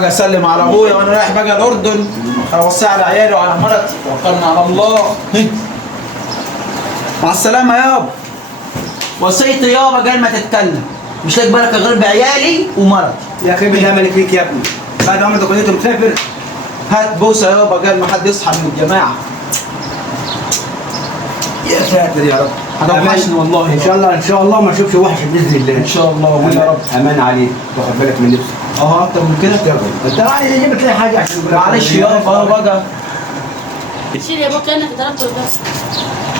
بقى اسلم على ابويا وانا رايح بقى الاردن، اوصي على عيالي وعلى مرتي، توكلنا على الله. مع السلامه يابا. وصيتي يابا قال ما تتكلم، مش لك بركه غير بعيالي ومرتي. يا اخي بالله مالك فيك يا ابني، بعد عمرك كنت مسافر. هات بوسه يابا قال ما حد يصحى من الجماعه. يا ساتر يا رب. هتوحشني والله. ان شاء الله ان شاء الله ما اشوفش وحش باذن الله. ان شاء الله ويا رب. امان عليك، واخد بالك من نفسك. اكتر من كده انت يعني جيب تلاقي حاجه عشان معلش يابا بقى. شيل يا بابا كانك ضربت بس.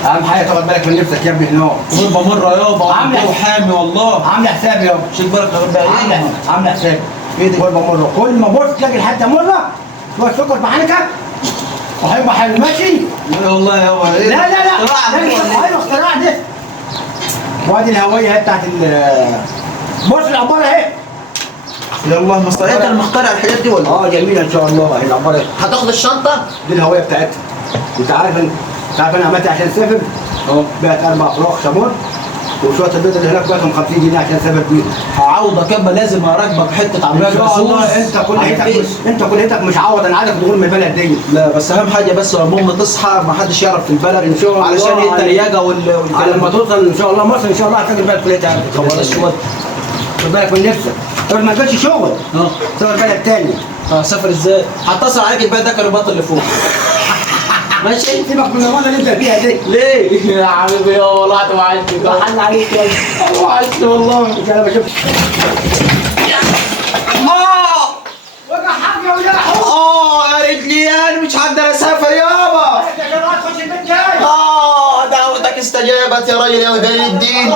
اهم حاجه تاخد بالك من نفسك يا ابني هنا. غربه مره يابا، عامله حامي والله. عامله حساب يابا. شيل بركه غير بعيالي. عامله حساب. ايه دي؟ غربه مره، كل ما بص تلاقي الحته مره شويه سكر في حنكك وهيبقى حلو ماشي. لا والله يابا. لا لا لا ايوه اختراع ده. وادي الهويه اهي بتاعت بص العباره اهي. يلا مصطفى انت اللي مخترع الحاجات دي ولا؟ جميله ان شاء الله اهي العباره. هتاخد الشنطه؟ دي الهويه بتاعتها. انت عارف انا عملت عشان اسافر؟ بعت 4 فراخ شامور وشويه البيض اللي هناك بعتهم 50 جنيه عشان اسافر بيهم. هعوضك يابا، لازم اراكبك حته عربيه ان شاء الله. انت كليتك مش عوض، انا عايزك تقول من البلد دي. لا بس اهم حاجه بس لما امي تصحى ما حدش يعرف في البلد ان شاء الله علشان ايه التريقه والكلام. لما توصل ان شاء الله مصر ان شاء الله هتاخد بالك كليتك. خلاص شويه. خد بالك من نفسك. طب ما تجيش شغل. سافر بلد تاني. سافر ازاي؟ هتصل عليك البلد ده كان البط اللي فوق. ماشي؟ سيبك من الوضع اللي انت فيها دي. ليه؟ يا حبيبي يا والله هتوحشني. بحن عليك يا هتوحشني والله. انا ما شفتش. وقع حاجه ولا يا رجلي انا مش هقدر اسافر يابا. دعوتك استجابت يا راجل يا ودليل الدين.